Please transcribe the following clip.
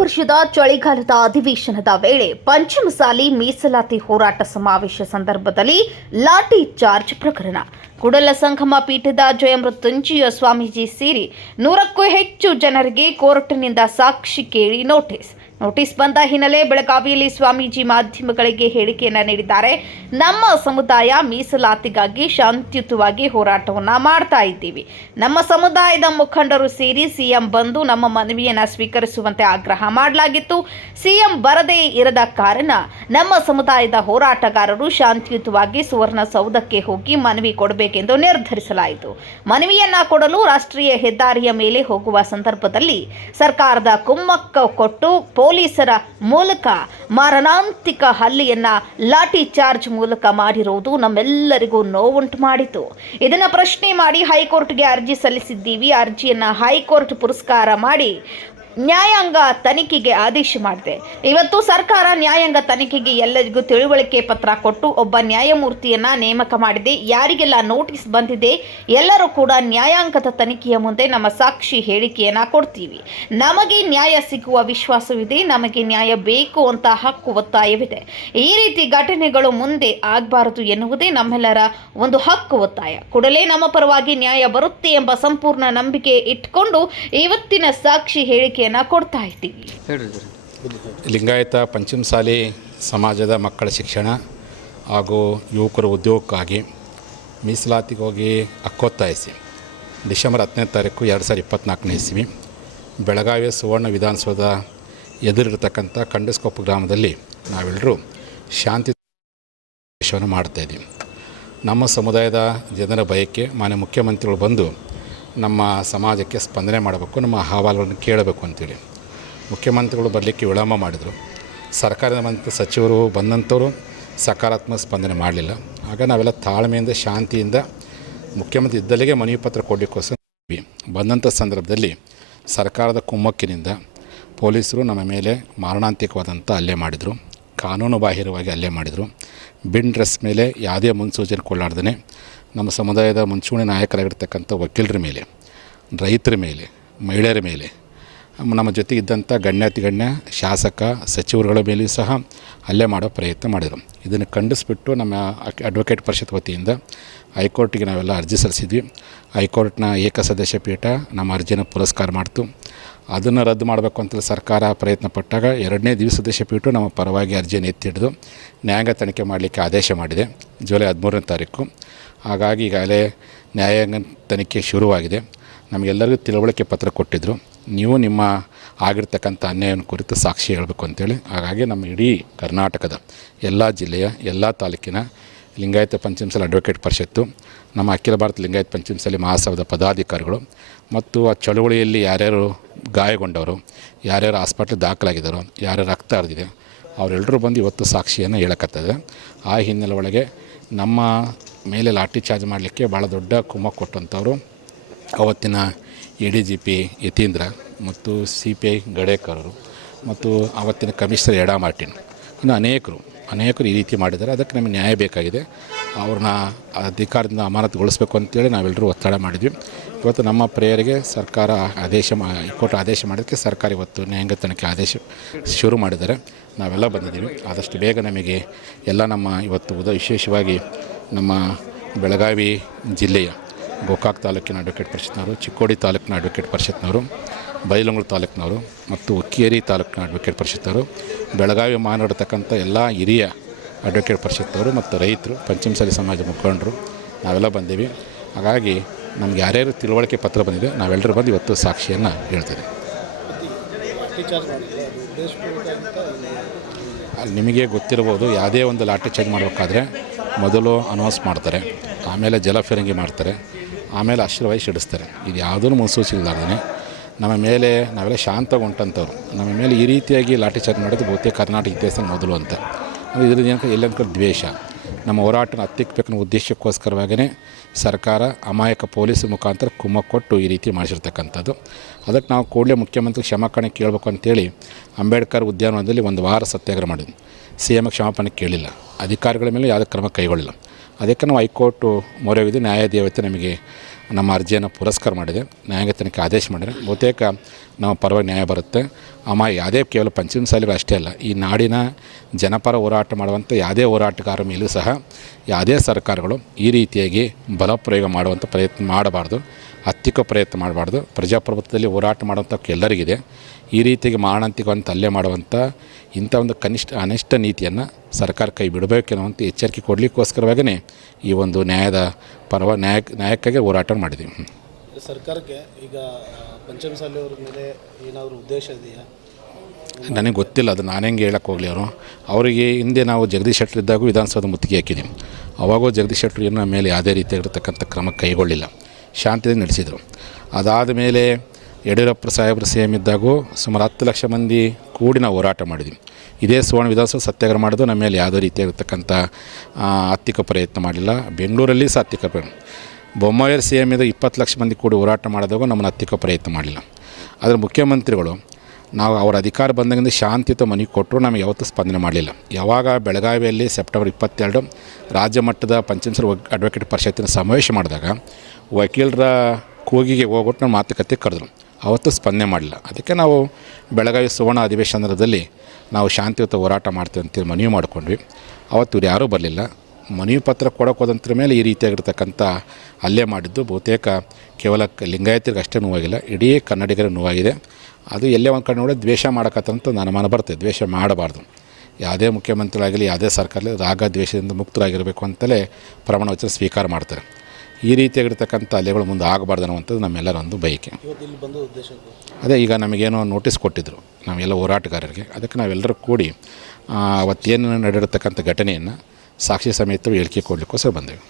ವರ್ಷದ ಚಳಿಗಾಲದ ಅಧಿವೇಶನದ ವೇಳೆ ಪಂಚಮಸಾಲಿ ಮೀಸಲಾತಿ ಹೋರಾಟ ಸಮಾವೇಶ ಸಂದರ್ಭದಲ್ಲಿ ಲಾಠಿ ಚಾರ್ಜ್ ಪ್ರಕರಣ. ಕುಡಲ ಸಂಗಮ ಪೀಠದ ಜಯಮೃತ್ಯುಂಜಯ ಸ್ವಾಮೀಜಿ ಸೇರಿ ನೂರಕ್ಕೂ ಹೆಚ್ಚು ಜನರಿಗೆ ಕೋರ್ಟ್ನಿಂದ ಸಾಕ್ಷಿ ಕೇಳಿ ನೋಟಿಸ್. ನೋಟಿಸ್ ಬಂದ ಹಿನ್ನೆಲೆ ಬೆಳಗಾವಿಯಲ್ಲಿ ಸ್ವಾಮೀಜಿ ಮಾಧ್ಯಮಗಳಿಗೆ ಹೇಳಿಕೆಯನ್ನ ನೀಡಿದ್ದಾರೆ. ನಮ್ಮ ಸಮುದಾಯ ಮೀಸಲಾತಿಗಾಗಿ ಶಾಂತಿಯುತವಾಗಿ ಹೋರಾಟವನ್ನ ಮಾಡ್ತಾ ಇದ್ದೀವಿ. ನಮ್ಮ ಸಮುದಾಯದ ಮುಖಂಡರು ಸೇರಿ ಸಿಎಂ ಬಂದು ನಮ್ಮ ಮನವಿಯನ್ನ ಸ್ವೀಕರಿಸುವಂತೆ ಆಗ್ರಹ ಮಾಡಲಾಗಿತ್ತು. ಸಿಎಂ ಬರದೇ ಇರದ ಕಾರಣ ನಮ್ಮ ಸಮುದಾಯದ ಹೋರಾಟಗಾರರು ಶಾಂತಿಯುತವಾಗಿ ಸುವರ್ಣಸೌಧಕ್ಕೆ ಹೋಗಿ ಮನವಿ ಕೊಡಬೇಕೆಂದು ನಿರ್ಧರಿಸಲಾಯಿತು. ಮನವಿಯನ್ನ ಕೊಡಲು ರಾಷ್ಟ್ರೀಯ ಹೆದ್ದಾರಿಯ ಮೇಲೆ ಹೋಗುವ ಸಂದರ್ಭದಲ್ಲಿ ಸರ್ಕಾರದ ಕುಮ್ಮಕ್ಕ ಕೊಟ್ಟು ಪೊಲೀಸರ ಮೂಲಕ ಮಾರಣಾಂತಿಕ ಹಲ್ಲಿಯನ್ನ ಲಾಠಿ ಚಾರ್ಜ್ ಮೂಲಕ ಮಾಡಿರುವುದು ನಮ್ಮೆಲ್ಲರಿಗೂ ನೋವುಂಟು ಮಾಡಿತು. ಇದನ್ನ ಪ್ರಶ್ನೆ ಮಾಡಿ ಹೈಕೋರ್ಟ್ಗೆ ಅರ್ಜಿ ಸಲ್ಲಿಸಿದ್ದೀವಿ. ಅರ್ಜಿಯನ್ನ ಹೈಕೋರ್ಟ್ ಪುರಸ್ಕಾರ ಮಾಡಿ ನ್ಯಾಯಾಂಗ ತನಿಖೆಗೆ ಆದೇಶ ಮಾಡಿದೆ. ಇವತ್ತು ಸರ್ಕಾರ ನ್ಯಾಯಾಂಗ ತನಿಖೆಗೆ ಎಲ್ಲರಿಗೂ ತಿಳುವಳಿಕೆ ಪತ್ರ ಕೊಟ್ಟು ಒಬ್ಬ ನ್ಯಾಯಮೂರ್ತಿಯನ್ನ ನೇಮಕ ಮಾಡಿದೆ. ಯಾರಿಗೆಲ್ಲ ನೋಟಿಸ್ ಬಂದಿದೆ, ಎಲ್ಲರೂ ಕೂಡ ನ್ಯಾಯಾಂಗದ ತನಿಖೆಯ ಮುಂದೆ ನಮ್ಮ ಸಾಕ್ಷಿ ಹೇಳಿಕೆಯನ್ನ ಕೊಡ್ತೀವಿ. ನಮಗೆ ನ್ಯಾಯ ಸಿಗುವ ವಿಶ್ವಾಸವಿದೆ, ನಮಗೆ ನ್ಯಾಯ ಬೇಕು ಅಂತ ಹಕ್ಕು ಒತ್ತಾಯವಿದೆ. ಈ ರೀತಿ ಘಟನೆಗಳು ಮುಂದೆ ಆಗಬಾರದು ಎನ್ನುವುದೇ ನಮ್ಮೆಲ್ಲರ ಒಂದು ಹಕ್ಕು ಒತ್ತಾಯ. ಕೂಡಲೇ ನಮ್ಮ ಪರವಾಗಿ ನ್ಯಾಯ ಬರುತ್ತೆ ಎಂಬ ಸಂಪೂರ್ಣ ನಂಬಿಕೆ ಇಟ್ಕೊಂಡು ಇವತ್ತಿನ ಸಾಕ್ಷಿ ಹೇಳಿಕೆಯನ್ನ ಕೊಡ್ತಾ ಇದ್ದೀವಿ. ಲಿಂಗಾಯತ ಪಂಚಮಸಾಲಿ ಸಮಾಜದ ಮಕ್ಕಳ ಶಿಕ್ಷಣ ಹಾಗೂ ಯುವಕರ ಉದ್ಯೋಗಕ್ಕಾಗಿ ಮೀಸಲಾತಿಗೆ ಹೋಗಿ ಅಕ್ಕೊತ್ತಾಯಿಸಿ ಡಿಸೆಂಬರ್ ಹತ್ತನೇ ತಾರೀಕು ಎರಡು ಸಾವಿರದ ಇಪ್ಪತ್ತ್ನಾಲ್ಕನೇ ಇಸ್ವಿ ಬೆಳಗಾವಿಯ ಸುವರ್ಣ ವಿಧಾನಸೌಧ ಎದುರಿರ್ತಕ್ಕಂಥ ಕಂಡಸ್ಕೊಪ್ಪ ಗ್ರಾಮದಲ್ಲಿ ನಾವೆಲ್ಲರೂ ಶಾಂತಿ ಮಾಡ್ತಾಯಿದ್ದೀವಿ ನಮ್ಮ ಸಮುದಾಯದ ಜನರ ಬಯಕೆ ಮಾನ್ಯ ಮುಖ್ಯಮಂತ್ರಿಗಳು ಬಂದು ನಮ್ಮ ಸಮಾಜಕ್ಕೆ ಸ್ಪಂದನೆ ಮಾಡಬೇಕು, ನಮ್ಮ ಅಹವಾಲುಗಳನ್ನು ಕೇಳಬೇಕು ಅಂತೇಳಿ. ಮುಖ್ಯಮಂತ್ರಿಗಳು ಬರಲಿಕ್ಕೆ ವಿಳಂಬ ಮಾಡಿದರು. ಸರ್ಕಾರದ ಸಚಿವರು ಬಂದಂಥವರು ಸಕಾರಾತ್ಮಕ ಸ್ಪಂದನೆ ಮಾಡಲಿಲ್ಲ. ಆಗ ನಾವೆಲ್ಲ ತಾಳ್ಮೆಯಿಂದ, ಶಾಂತಿಯಿಂದ ಮುಖ್ಯಮಂತ್ರಿ ಇದ್ದಲ್ಲಿಗೆ ಮನವಿ ಪತ್ರ ಕೊಡಲಿಕ್ಕೋಸ್ಕರ. ಬಂದಂಥ ಸಂದರ್ಭದಲ್ಲಿ ಸರ್ಕಾರದ ಕುಮ್ಮಕ್ಕಿನಿಂದ ಪೊಲೀಸರು ನಮ್ಮ ಮೇಲೆ ಮಾರಣಾಂತಿಕವಾದಂಥ ಹಲ್ಲೆ ಮಾಡಿದರು. ಕಾನೂನು ಬಾಹಿರವಾಗಿ ಹಲ್ಲೆ ಮಾಡಿದರು. ಬಿನ್ ಡ್ರೆಸ್ ಮೇಲೆ ಯಾವುದೇ ಮುನ್ಸೂಚನೆ ಕೊಳ್ಳಾರ್ದೇ ನಮ್ಮ ಸಮುದಾಯದ ಮುಂಚೂಣಿ ನಾಯಕರಾಗಿರ್ತಕ್ಕಂಥ ವಕೀಲರ ಮೇಲೆ, ರೈತರ ಮೇಲೆ, ಮಹಿಳೆಯರ ಮೇಲೆ, ನಮ್ಮ ಜೊತೆ ಇದ್ದಂಥ ಗಣ್ಯಾತಿಗಣ್ಯ ಶಾಸಕ, ಸಚಿವರುಗಳ ಮೇಲೆಯೂ ಸಹ ಹಲ್ಲೆ ಮಾಡೋ ಪ್ರಯತ್ನ ಮಾಡಿದರು. ಇದನ್ನು ಖಂಡಿಸ್ಬಿಟ್ಟು ನಮ್ಮ ಅಡ್ವೊಕೇಟ್ ಪರಿಷತ್ ವತಿಯಿಂದ ಹೈಕೋರ್ಟಿಗೆ ನಾವೆಲ್ಲ ಅರ್ಜಿ ಸಲ್ಲಿಸಿದ್ವಿ. ಹೈಕೋರ್ಟ್ನ ಏಕಸದಸ್ಯ ಪೀಠ ನಮ್ಮ ಅರ್ಜಿನ ಪುರಸ್ಕಾರ ಮಾಡ್ತು. ಅದನ್ನು ರದ್ದು ಮಾಡಬೇಕು ಅಂತೇಳಿ ಸರ್ಕಾರ ಪ್ರಯತ್ನ ಪಟ್ಟಾಗ ಎರಡನೇ ದ್ವಿಸದಸ್ಯ ಪೀಠ ನಮ್ಮ ಪರವಾಗಿ ಅರ್ಜಿಯನ್ನು ಎತ್ತಿಡಿದು ನ್ಯಾಯಾಂಗ ತನಿಖೆ ಮಾಡಲಿಕ್ಕೆ ಆದೇಶ ಮಾಡಿದೆ. ಜುಲೈ ಹದಿಮೂರನೇ ತಾರೀಕು. ಹಾಗಾಗಿ ಈಗಾಗಲೇ ನ್ಯಾಯಾಂಗ ತನಿಖೆ ಶುರುವಾಗಿದೆ. ನಮಗೆಲ್ಲರಿಗೂ ತಿಳುವಳಿಕೆ ಪತ್ರ ಕೊಟ್ಟಿದ್ದರು ನೀವು ನಿಮ್ಮ ಆಗಿರ್ತಕ್ಕಂಥ ಅನ್ಯಾಯವನ್ನು ಕುರಿತು ಸಾಕ್ಷಿ ಹೇಳಬೇಕು ಅಂತೇಳಿ. ಹಾಗಾಗಿ ನಮ್ಮ ಇಡೀ ಕರ್ನಾಟಕದ ಎಲ್ಲ ಜಿಲ್ಲೆಯ ಎಲ್ಲ ತಾಲೂಕಿನ ಲಿಂಗಾಯತ ಪಂಚಮಸಾಲಿ ಅಡ್ವೊಕೇಟ್ ಪರಿಷತ್ತು, ನಮ್ಮ ಅಖಿಲ ಭಾರತ ಲಿಂಗಾಯತ ಪಂಚಮಸಲಿ ಮಹಾಸಭಾದ ಪದಾಧಿಕಾರಿಗಳು ಮತ್ತು ಆ ಚಳುವಳಿಯಲ್ಲಿ ಯಾರ್ಯಾರು ಗಾಯಗೊಂಡವರು, ಯಾರ್ಯಾರು ಹಾಸ್ಪಿಟ್ಲ್ ದಾಖಲಾಗಿದ್ದಾರೋ, ಯಾರ್ಯಾರು ರಕ್ತ ಹರಿದಿದೆ ಅವರೆಲ್ಲರೂ ಬಂದು ಇವತ್ತು ಸಾಕ್ಷಿಯನ್ನು ಹೇಳಕತ್ತದೆ. ಆ ಹಿನ್ನೆಲೆ ಒಳಗೆ ನಮ್ಮ ಮೇಲೆ ಲಾಠಿ ಚಾರ್ಜ್ ಮಾಡಲಿಕ್ಕೆ ಭಾಳ ದೊಡ್ಡ ಕುಮ್ಮಕ್ಕು ಕೊಟ್ಟಂಥವ್ರು. ಅವತ್ತಿನ A D G P Yathindra ಮತ್ತು ಸಿ ಪಿ ಐ ಗಡೇಕರರು ಮತ್ತು ಅವತ್ತಿನ ಕಮಿಷನರ್ ಎಡಾ ಮಾರ್ಟಿನ್. ಇನ್ನು ಅನೇಕರು ಅನೇಕರು ಈ ರೀತಿ ಮಾಡಿದ್ದಾರೆ. ಅದಕ್ಕೆ ನಮಗೆ ನ್ಯಾಯ ಬೇಕಾಗಿದೆ. ಅವ್ರನ್ನ ಅಧಿಕಾರದಿಂದ ಅಮಾನತುಗೊಳಿಸ್ಬೇಕು ಅಂತೇಳಿ ನಾವೆಲ್ಲರೂ ಒತ್ತಡ ಮಾಡಿದ್ವಿ. ಇವತ್ತು ನಮ್ಮ ಪ್ರೇಯರಿಗೆ ಸರ್ಕಾರ ಆದೇಶ ಮಾ ಹೈಕೋರ್ಟ್ ಆದೇಶ ಮಾಡೋದಕ್ಕೆ ಸರ್ಕಾರ ಇವತ್ತು ನ್ಯಾಯಾಂಗ ತನಿಖೆ ಆದೇಶ ಶುರು ಮಾಡಿದ್ದಾರೆ. ನಾವೆಲ್ಲ ಬಂದಿದ್ದೀವಿ. ಆದಷ್ಟು ಬೇಗ ನಮಗೆ ಎಲ್ಲ ನಮ್ಮ ಇವತ್ತು ಉದ, ವಿಶೇಷವಾಗಿ ನಮ್ಮ ಬೆಳಗಾವಿ ಜಿಲ್ಲೆಯ ಗೋಕಾಕ್ ತಾಲೂಕಿನ ಅಡ್ವೊಕೇಟ್ ಪರಿಷತ್ನವರು, ಚಿಕ್ಕೋಡಿ ತಾಲೂಕಿನ ಅಡ್ವೊಕೇಟ್ ಪರಿಷತ್ನವರು ಬೈಲಂಗ್ಳೂರು ತಾಲೂಕಿನವರು ಮತ್ತು ಉಕ್ಕೇರಿ ತಾಲೂಕಿನ ಅಡ್ವೊಕೇಟ್ ಪರಿಷತ್ತವರು ಬೆಳಗಾವಿ ಮಾನಾಡತಕ್ಕಂಥ ಎಲ್ಲ ಹಿರಿಯ ಅಡ್ವೊಕೇಟ್ ಪರಿಷತ್ತವರು ಮತ್ತು ರೈತರು, ಪಂಚಮಸಾಲಿ ಸಮಾಜ ಮುಖಂಡರು, ನಾವೆಲ್ಲ ಬಂದೀವಿ. ಹಾಗಾಗಿ ನಮ್ಗೆ ಯಾರ್ಯಾರು ತಿಳುವಳಿಕೆ ಪತ್ರ ಬಂದಿದೆ, ನಾವೆಲ್ಲರೂ ಬಂದು ಇವತ್ತು ಸಾಕ್ಷಿಯನ್ನು ಹೇಳ್ತೇನೆ ಅಲ್ಲಿ ನಿಮಗೆ ಗೊತ್ತಿರ್ಬೋದು ಯಾವುದೇ ಒಂದು ಲಾಟ್ರಿ ಚಾರ್ಜ್ ಮಾಡಬೇಕಾದ್ರೆ ಮೊದಲು ಅನೌನ್ಸ್ ಮಾಡ್ತಾರೆ, ಆಮೇಲೆ ಜಲ ಫಿರಂಗಿ ಮಾಡ್ತಾರೆ, ಆಮೇಲೆ ಅಶ್ರವಾಯಿ ಸಿಡಿಸ್ತಾರೆ. ಇದು ಯಾವುದೂ ಮುನ್ಸೂಚಿ ಇಲ್ಲಾರ್ದೇ ನಮ್ಮ ಮೇಲೆ ನಾವೆಲ್ಲ ಶಾಂತವಾಗಿ ಹೊಂಟಂಥವ್ರು ನಮ್ಮ ಮೇಲೆ ಈ ರೀತಿಯಾಗಿ ಲಾಠಿ ಚಾರ್ಜ್ ಮಾಡೋದು ಬಹುತೇಕ ಕರ್ನಾಟಕ ಇತಿಹಾಸ ಮೊದಲು ಅಂತ. ಅದು ಇದ್ರದ್ದು ಏನಕ್ಕೆ ಎಲ್ಲಂಕ ದ್ವೇಷ. ನಮ್ಮ ಹೋರಾಟನ ಹತ್ತಿಕ್ಕಬೇಕನ್ನೋ ಉದ್ದೇಶಕ್ಕೋಸ್ಕರವಾಗಿಯೇ ಸರ್ಕಾರ ಅಮಾಯಕ ಪೊಲೀಸ್ ಮುಖಾಂತರ ಕುಮ್ಮಕ್ಕು ಕೊಟ್ಟು ಈ ರೀತಿ ಮಾಡಿಸಿರ್ತಕ್ಕಂಥದ್ದು. ಅದಕ್ಕೆ ನಾವು ಕೂಡಲೇ ಮುಖ್ಯಮಂತ್ರಿ ಕ್ಷಮಾಪಣೆ ಕೇಳಬೇಕು ಅಂತೇಳಿ ಅಂಬೇಡ್ಕರ್ ಉದ್ಯಾನವನದಲ್ಲಿ ಒಂದು ವಾರ ಸತ್ಯಾಗ್ರಹ ಮಾಡಿದ್ವಿ. ಸಿ ಎಂ ಕ್ಷಮಾಪಣೆ ಕೇಳಿಲ್ಲ. ಅಧಿಕಾರಿಗಳ ಮೇಲೆ ಯಾವುದೇ ಕ್ರಮ ಕೈಗೊಳ್ಳಿಲ್ಲ. ಅದಕ್ಕೆ ನಾವು ಹೈಕೋರ್ಟು ಮೊರೆ ಹೋಗಿದ್ದು ನ್ಯಾಯದೇವತೆ ನಮಗೆ ನಮ್ಮ ಅರ್ಜಿಯನ್ನು ಪುರಸ್ಕಾರ ಮಾಡಿದೆ. ನ್ಯಾಯಾಂಗ ತನಿಖೆ ಆದೇಶ ಮಾಡಿದೆ. ಬಹುತೇಕ ನಾವು ಪರವಾಗಿ ನ್ಯಾಯ ಬರುತ್ತೆ. ಅಮ್ಮ, ಯಾವುದೇ ಕೇವಲ ಪಂಚಮ ಸಾಲಿಗಳು ಅಷ್ಟೇ ಅಲ್ಲ, ಈ ನಾಡಿನ ಜನಪರ ಹೋರಾಟ ಮಾಡುವಂಥ ಯಾವುದೇ ಹೋರಾಟಗಾರ ಮೇಲೂ ಸಹ ಯಾವುದೇ ಸರ್ಕಾರಗಳು ಈ ರೀತಿಯಾಗಿ ಬಲಪ್ರಯೋಗ ಮಾಡುವಂಥ ಪ್ರಯತ್ನ ಮಾಡಬಾರ್ದು ಅತ್ತಿಕ ಪ್ರಯತ್ನ ಮಾಡಬಾರ್ದು. ಪ್ರಜಾಪ್ರಭುತ್ವದಲ್ಲಿ ಹೋರಾಟ ಮಾಡುವಂಥ ಎಲ್ಲರಿಗಿದೆ. ಈ ರೀತಿಯಾಗಿ ಮಾರಣಾಂತಿಕವನ್ನು ತಲ್ಲೆ ಮಾಡುವಂಥ ಇಂಥ ಒಂದು ಕನಿಷ್ಠ ಅನಿಷ್ಠ ನೀತಿಯನ್ನು ಸರ್ಕಾರ ಕೈ ಬಿಡಬೇಕೆನ್ನುವಂಥ ಎಚ್ಚರಿಕೆ ಕೊಡಲಿಕ್ಕೋಸ್ಕರವಾಗೇ ಈ ಒಂದು ನ್ಯಾಯದ ಪರವ ನ್ಯಾಯ ನ್ಯಾಯಕ್ಕಾಗಿ ಹೋರಾಟ ಮಾಡಿದ್ದೀವಿ. ಸರ್ಕಾರಕ್ಕೆ ಈಗ ಪಂಚಮಸಾಲಿಯವರ ಮೇಲೆ ಏನಾದರೂ ಉದ್ದೇಶ ಇದೆಯಾ? ನನಗೆ ಗೊತ್ತಿಲ್ಲ ಅದು ನಾನು ಹೆಂಗೆ ಹೇಳಕ್ಕೆ ಹೋಗಲಿ ಅವರು. ಅವರಿಗೆ ಹಿಂದೆ ನಾವು ಜಗದೀಶ್ ಶೆಟ್ಟರ್ ಇದ್ದಾಗೂ ವಿಧಾನಸೌಧ ಮುತ್ತಿಗೆ ಹಾಕಿದ್ದೀವಿ ಅವಾಗೂ ಜಗದೀಶ್ ಶೆಟ್ಟರ್ ಮೇಲೆ ಯಾವುದೇ ರೀತಿಯಾಗಿರ್ತಕ್ಕಂಥ ಕ್ರಮ ಕೈಗೊಳ್ಳಿಲ್ಲ. ಶಾಂತಿಯಿಂದ ನಡೆಸಿದರು. ಅದಾದ ಮೇಲೆ ಯಡಿಯೂರಪ್ಪ ಸಾಹೇಬ್ರ ಸಿ ಎಂ ಇದ್ದಾಗೂ ಸುಮಾರು ಹತ್ತು ಲಕ್ಷ ಮಂದಿ ಕೂಡಿ ನಾವು ಹೋರಾಟ ಮಾಡಿದ್ವಿ. ಇದೇ ಸುವರ್ಣ ವಿಧಾಸ ಸತ್ಯಾಗ್ರಹ ಮಾಡೋದು ನಮ್ಮ ಮೇಲೆ ಯಾವುದೇ ರೀತಿಯಾಗಿರ್ತಕ್ಕಂಥ ಆರ್ಥಿಕ ಪ್ರಯತ್ನ ಮಾಡಿಲ್ಲ. ಬೆಂಗಳೂರಲ್ಲಿ ಸಹ ಹತ್ತಿಕ್ಕ ಪ್ರಯತ್ನ ಬೊಮ್ಮಾಯಿಯರ್ ಸಿ ಎಂ ಇದೆ ಇಪ್ಪತ್ತು ಲಕ್ಷ ಮಂದಿ ಕೂಡಿ ಹೋರಾಟ ಮಾಡಿದಾಗ ನಮ್ಮನ್ನು ಅತ್ತಿಕ ಪ್ರಯತ್ನ ಮಾಡಿಲ್ಲ. ಆದರೆ ಮುಖ್ಯಮಂತ್ರಿಗಳು, ನಾವು ಅವರ ಅಧಿಕಾರ ಬಂದಾಗಿಂದ ಶಾಂತಿಯುತ ಮನೆ ಕೊಟ್ಟರು, ನಮಗೆ ಯಾವತ್ತೂ ಸ್ಪಂದನೆ ಮಾಡಲಿಲ್ಲ. ಯಾವಾಗ ಬೆಳಗಾವಿಯಲ್ಲಿ ಸೆಪ್ಟೆಂಬರ್ ಇಪ್ಪತ್ತೆರಡು ರಾಜ್ಯ ಮಟ್ಟದ ಪಂಚಮಸರ ಅಡ್ವೊಕೇಟ್ ಪರಿಷತ್ತಿನ ಸಮಾವೇಶ ಮಾಡಿದಾಗ, ವಕೀಲರ ಕೂಗಿಗೆ ಹೋಗ್ಬಿಟ್ಟು ನಮ್ಮ ಮಾತುಕತೆ ಕರೆದ್ರು. ಅವತ್ತು ಸ್ಪಂದನೆ ಮಾಡಲಿಲ್ಲ. ಅದಕ್ಕೆ ನಾವು ಬೆಳಗಾವಿ ಸುವರ್ಣ ಅಧಿವೇಶನದಲ್ಲಿ ನಾವು ಶಾಂತಿಯುತ ಹೋರಾಟ ಮಾಡ್ತೀವಿ ಅಂತೇಳಿ ಮನವಿ ಮಾಡ್ಕೊಂಡ್ವಿ. ಅವತ್ತು ಇವ್ರು ಯಾರೂ ಬರಲಿಲ್ಲ. ಮನವಿ ಪತ್ರ ಕೊಡೋಕೆ ಹೋದಂತ್ರ ಮೇಲೆ ಈ ರೀತಿಯಾಗಿರ್ತಕ್ಕಂಥ ಅಲ್ಲೇ ಮಾಡಿದ್ದು ಬಹುತೇಕ ಕೇವಲ ಲಿಂಗಾಯತರಿಗೆ ಅಷ್ಟೇ ನೋವಾಗಿಲ್ಲ, ಇಡೀ ಕನ್ನಡಿಗರ ನೋವಾಗಿದೆ. ಅದು ಎಲ್ಲೇ ಒಂದು ಕಡೆ ನೋಡಿ ದ್ವೇಷ ಮಾಡೋಕತ್ತಂತ ನನ್ನ ಮನ ಬರ್ತದೆ ದ್ವೇಷ ಮಾಡಬಾರ್ದು. ಯಾವುದೇ ಮುಖ್ಯಮಂತ್ರಿಗಳಾಗಲಿ ಯಾವುದೇ ಸರ್ಕಾರ ರಾಗ ದ್ವೇಷದಿಂದ ಮುಕ್ತರಾಗಿರಬೇಕು ಅಂತಲೇ ಪ್ರಮಾಣ ವಚನ ಸ್ವೀಕಾರ ಮಾಡ್ತಾರೆ. ಈ ರೀತಿಯಾಗಿರ್ತಕ್ಕಂಥ ಅಲೆಗಳು ಮುಂದೆ ಆಗಬಾರ್ದು ಅನ್ನುವಂಥದ್ದು ನಮ್ಮೆಲ್ಲರ ಒಂದು ಬಯಕೆ. ಅದೇ ಈಗ ನಮಗೇನೋ ನೋಟಿಸ್ ಕೊಟ್ಟಿದ್ದರು ನಾವೆಲ್ಲ ಹೋರಾಟಗಾರರಿಗೆ ಅದಕ್ಕೆ ನಾವೆಲ್ಲರೂ ಕೂಡಿ ಅವತ್ತೇನು ನಡೆದಿರ್ತಕ್ಕಂಥ ಘಟನೆಯನ್ನು ಸಾಕ್ಷಿ ಸಮೇತ ಹೇಳಿಕೆ ಕೊಡಲಿಕ್ಕೋಸ್ಕರ ಬಂದೆವು